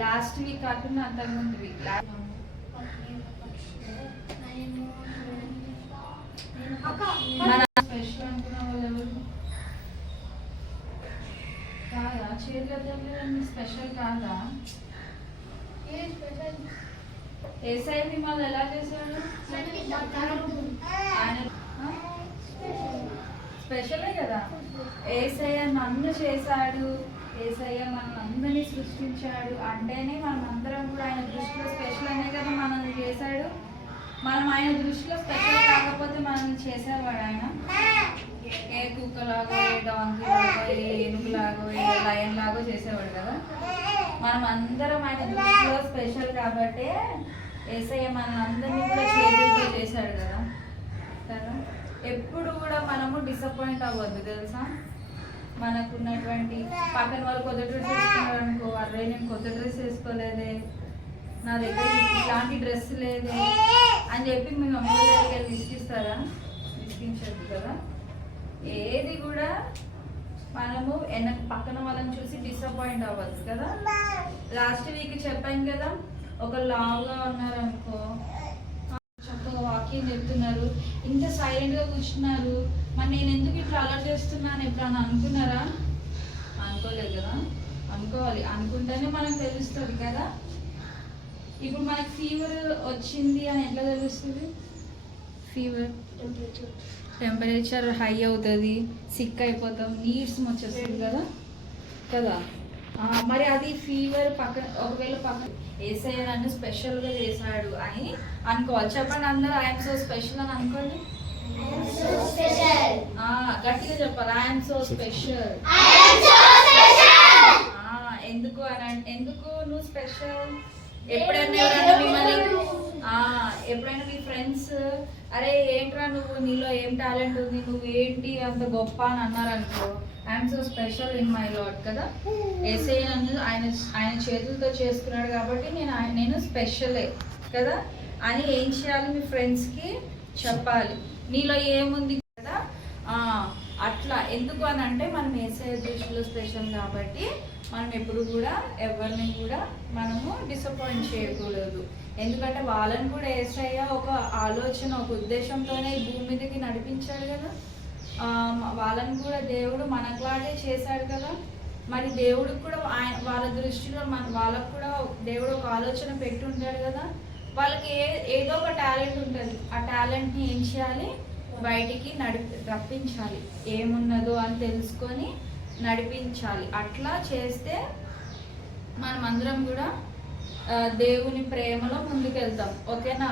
Last week కాకుండా అంతకుముందు week special అనుకున్న వాళ్ళు ఎవరు కాదా? చేతులు స్పెషల్ కాదా? ఏసఐ మిమ్మల్ని ఎలా చేశాడు? స్పెషలే కదా. ఏసయ్య నన్ను చేశాడు, ఏసయ్య మనం అందరినీ సృష్టించాడు అంటేనే మనం అందరం కూడా ఆయన దృష్టిలో స్పెషల్ అనే కదా మనల్ని చేశాడు. మనం ఆయన దృష్టిలో స్పెషల్ కాకపోతే మనల్ని చేసేవాడు ఆయన. ఏ కుక్కలాగో, ఏ డాంకీ లాగో, ఏ ఏనుగులాగో, ఏ లయన్ లాగో చేసేవాడు కదా. మనం అందరం ఆయన దృష్టిలో స్పెషల్ కాబట్టి ఏసయ్య మన అందరినీ కూడా చేతులతో చేశాడు కదా. కదా ఎప్పుడు కూడా మనము డిసప్పాయింట్ అవ్వద్దు తెలుసా. మనకున్నటువంటి పక్కన వాళ్ళు కొత్త డ్రెస్ వేసుకున్నారు అనుకో, అరే నేను కొత్త డ్రెస్ వేసుకోలేదే, నా దగ్గర ఇలాంటి డ్రెస్ లేదే అని చెప్పి మీ అమ్మ దగ్గరికి వెళ్ళి విసిగిస్తారా? విసిగించద్దు కదా. ఏది కూడా మనము పక్కన వాళ్ళని చూసి డిసప్పాయింట్ అవ్వద్దు కదా. లాస్ట్ వీక్ చెప్పాను కదా, ఒక లావుగా ఉన్నారనుకో, చక్కగా వాకింగ్ చెప్తున్నారు, ఇంత సైలెంట్గా కూర్చున్నారు, మరి నేను ఎందుకు ఇట్లా అలర్ట్ చేస్తున్నాను ఎప్పుడన్నా అనుకున్నారా? అనుకోలేదు కదా. అనుకోవాలి, అనుకుంటేనే మనకు తెలుస్తుంది కదా. ఇప్పుడు మనకి ఫీవర్ వచ్చింది అని ఎట్లా తెలుస్తుంది? ఫీవర్ టెంపరేచర్ హై అవుతుంది, సిక్ అయిపోతాం, నీరసం వచ్చేస్తుంది కదా కదా. మరి అది ఫీవర్ పక్కన ఒకవేళ పక్కన ఏసయ్య నన్ను స్పెషల్గా చేశాడు అని అనుకోవాలి. చెప్పండి అందరూ, ఐఎమ్ సో స్పెషల్ అని అనుకోండి. గట్టిగా చెప్పాలి, ఐఎమ్ సో స్పెషల్. ఎందుకు అని ఎందుకు నువ్వు స్పెషల్? ఎప్పుడైనా మీ ఫ్రెండ్స్ అరే ఏంట్రా నువ్వు, నీలో ఏం టాలెంట్ ఉంది, నువ్వు ఏంటి అంత గొప్ప అని అన్నారనుకో, I'm so special in my lad కదా. ఏసై నన్ను ఆయన చేతులతో చేసుకున్నాడు కాబట్టి నేను స్పెషలే కదా అని ఏం చేయాలి? మీ ఫ్రెండ్స్కి చెప్పాలి నీలో ఏముంది కదా. అట్లా ఎందుకు అని అంటే మనం ఏసై దృష్టిలో స్పెషల్ కాబట్టి మనం ఎప్పుడు కూడా ఎవరిని కూడా మనము డిసప్పాయింట్ చేయకూడదు. ఎందుకంటే వాళ్ళని కూడా ఏసయ్య ఒక ఆలోచన, ఒక ఉద్దేశంతోనే ఈ భూమి మీదకి నడిపించాడు కదా. వాళ్ళని కూడా దేవుడు మనకులాగే చేశాడు కదా. మరి దేవుడికి కూడా వాళ్ళ దృష్టిలో వాళ్ళకు కూడా దేవుడు ఒక ఆలోచన పెట్టి ఉంటాడు కదా. వాళ్ళకి ఏదో ఒక టాలెంట్ ఉంటుంది, ఆ టాలెంట్ని ఏం చేయాలి? బయటికి రప్పించాలి, ఏమున్నదో అని తెలుసుకొని నడిపించాలి. అట్లా చేస్తే మనం అందరం కూడా దేవుని ప్రేమలో ముందుకెళ్తాం. ఓకేనా?